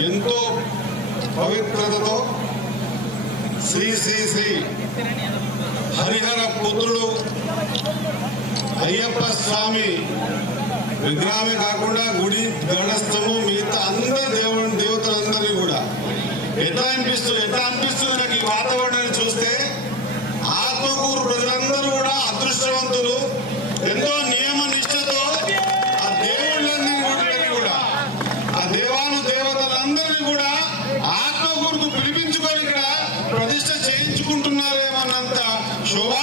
ఎంతో పవిత్రతతో శ్రీ శ్రీ శ్రీ హరిహర పుత్రుడు అయ్యప్ప స్వామి విగ్రహమే కాకుండా గుడి గణస్థము మిగతా అందరు దేవతలందరినీ కూడా ఎట్లా అనిపిస్తుంది నాకు ఈ వాతావరణాన్ని చూస్తే ఆత్మకూరు ప్రజలందరూ కూడా అదృష్టవంతులు. ఎంతో నియమ నిష్ఠతో ఆ దేవుళ్ళందరినీ కూడా ఆ దేవతలందరినీ కూడా ఆత్మకూరుకు పిలిపించుకొని ఇక్కడ ప్రతిష్ట చేయించుకుంటున్నారేమన్నంత శోభా